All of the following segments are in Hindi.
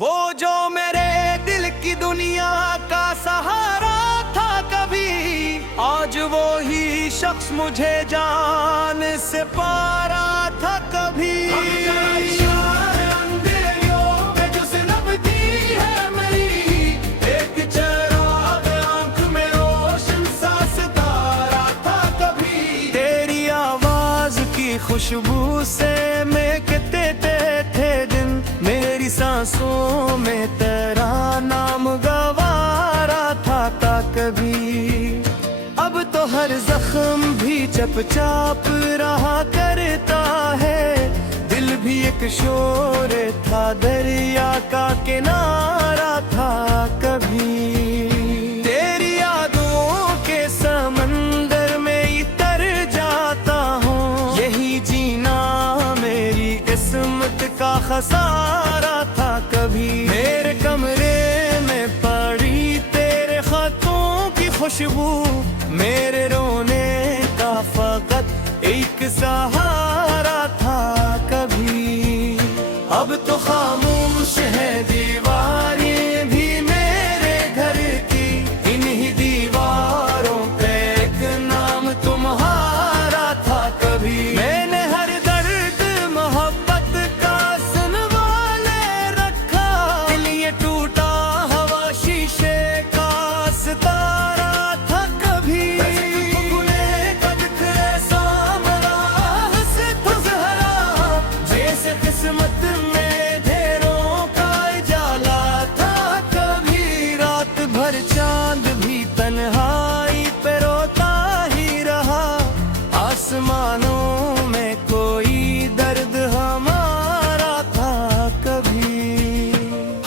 वो जो मेरे दिल की दुनिया का सहारा था कभी, आज वो ही शख्स मुझे जान से पारा था कभी। तेरी आवाज की खुशबू से महकते थे दिन, मेरी सांसों में तेरा नाम गवारा था कभी। अब तो हर जख्म भी चपचाप रहा करता है, दिल भी एक शोर था दरिया का किनारा था कभी। तेरी यादों के समंदर में इतर जाता हूँ, यही जीना मेरी किस्मत का खसारा था कभी। मेरे कमरे में पड़ी तेरे खतों की खुशबू, मेरे रोने का फकत एक सहारा था कभी। अब तो खामोश है दीवारें भी मेरे घर की, इन्हीं दीवारों पे एक नाम तुम्हारा था कभी। मैंने हर दर्द मोहब्बत का सुनवाले रखा, दिल ये टूटा हवा शीशे का सितारा था कभी। जैसे किस्मत में ढेरों का उजाला था कभी, रात भर चांद भी तन्हाई पे रोता ही रहा, आसमानों में कोई दर्द हमारा था कभी।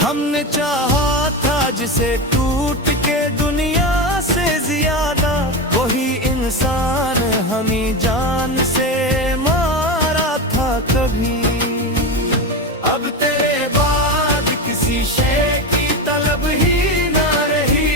हमने चाहा था जिसे टूट के दुनिया से ज्यादा, वही इंसान हमी जान से मारा था कभी। अब तेरे बाद किसी शय की तलब ही ना रही,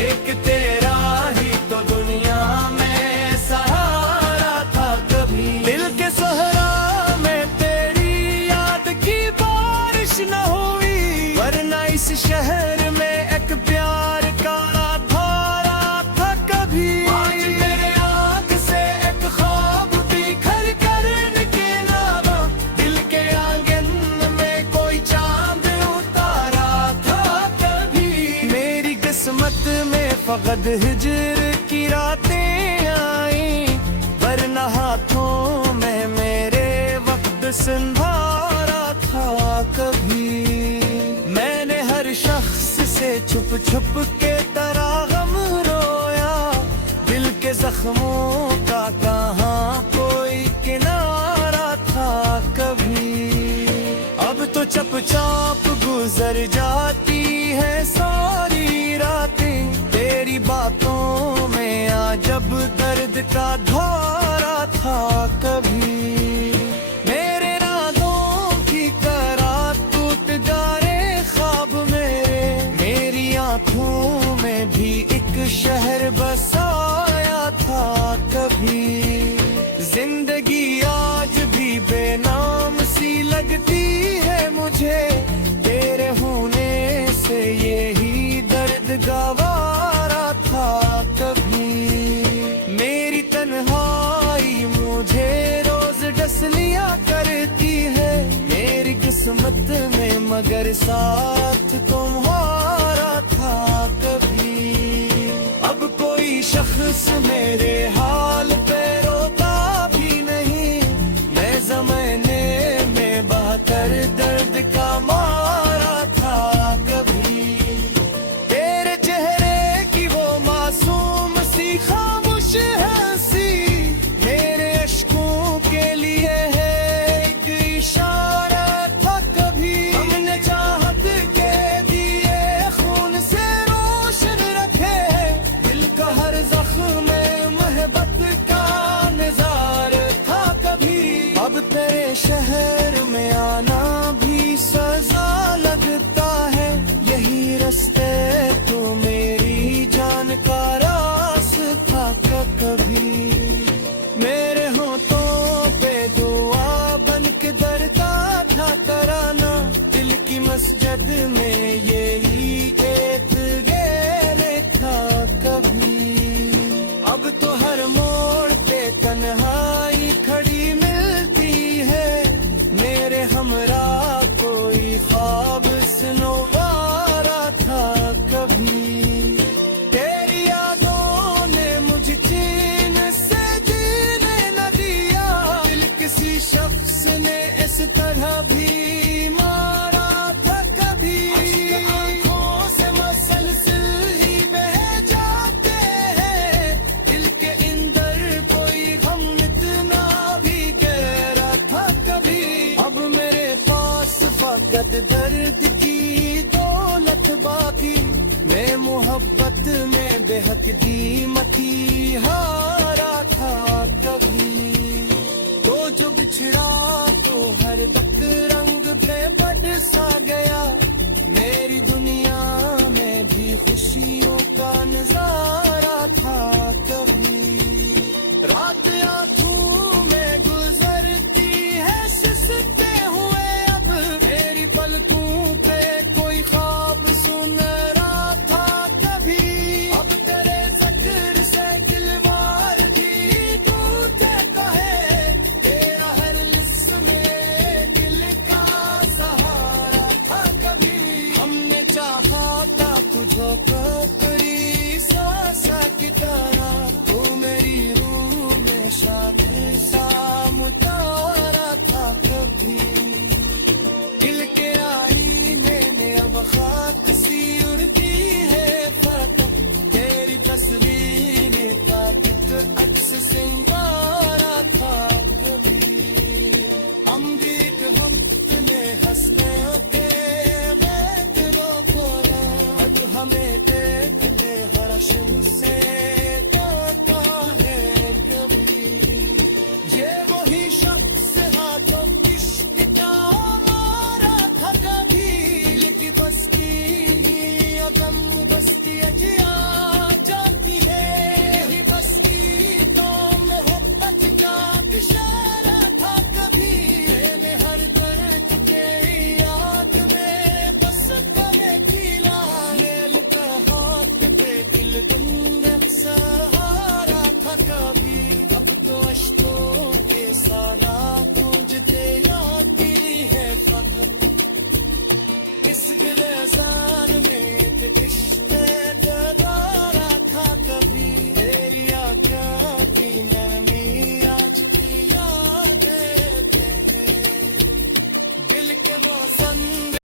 एक तेरा ही तो दुनिया में सहारा था कभी। दिल के सहरा में तेरी याद की बारिश न हुई, वरना इस शहर में एक प्यार का धारा था कभी। आज मेरे आँख से एक ख्वाब बिखर कर निकला, दिल के आंगन में कोई चांद उतारा था कभी। मेरी किस्मत में फकत हिजर की रातें आई, वरना हाथों में मेरे वक्त संभारा था कभी। मैंने हर शख्स से छुप छुप के तेरा गम रोया, दिल के जख्मों का कहाँ कोई किनारा था कभी। अब तो चपचाप गुजर जाती है सारी रातें, तेरी बातों में आ जब दर्द का धारा था कभी। मेरे रातों की तरह टूट जा रे ख्वाब मेरी आंखों में भी एक शहर बसाया था कभी। जिंदगी आज भी बेनाम सी लगती है मुझे, तेरे होने से यही दर्द गवारा था कभी। मेरी तन्हाई मुझे रोज डस लिया करती है, मेरी किस्मत में मगर साथ तुम्हारा था कभी। अब कोई शख्स मेरे हाल पे रोता भी नहीं, मैं ज़माने में बहकर दर्द का मारा था कभी। तेरे चेहरे की वो मासूम सी खामोश हंसी, मेरे अश्कों के लिए है एक इशारा था कभी। हमने चाहत के दिए खून से रोशन रखे, दिल का हर जख्म में मोहब्बत का जग में यही एक गेले था कभी। अब तो हर मोड़ पे तन्हाई खड़ी मिलती है, मेरे हमरा कोई ख्वाब सुनवारा था कभी। तेरी यादों ने मुझे चैन से जीने न दिया, दिल किसी शख्स ने इस तरह भी मारा था कभी। आंखों से मसलसल ही बह जाते हैं, दिल के अंदर कोई गम इतना भी गहरा था कभी। अब मेरे पास फकत दर्द की दौलत बाकी, मैं मोहब्बत में बेहद कीमती हारा था कभी। तो जो बिछड़ा तो हर दक रंग पे बड़ सा गया, मेरी दुनिया में भी खुशियों का नजारा था कभी। रात आंखों में गुजरती है सिसते हुए, अब मेरी पलकों पे कोई ख्वाब सुन रहा था कभी। अब तेरे जिक्र से दिलवार भी टूटे कहे, तेरा हर लिस्म में दिल का सहारा था कभी। हमने चाहा था तुझो करी सा की तरह, तू मेरी रूह में शामिल सा मुतारा था कभी। दिल के आईने में अब खाक सी उड़ती है फकत, तेरी तस्वीर का एक अक्स सिंगारा था कभी। हम भी हमने हंसने के वक्त रोकोया, अब हमें देखते हर्ष से ताका है कभी। ये वही शख्स हाथों इश्क का मारा था कभी, लेकिन बस की अदम बस्ती अजिया जाती है, यही बस की तो मोहब्बत का इशारा था कभी। मैंने हर दर्द के याद में बस करे खिला, मेल का हाथ पे दिल दिन सहारा था कभी। अब तो अश्कों के सारा गूंजते आती है फकत, इस गुलजार में एक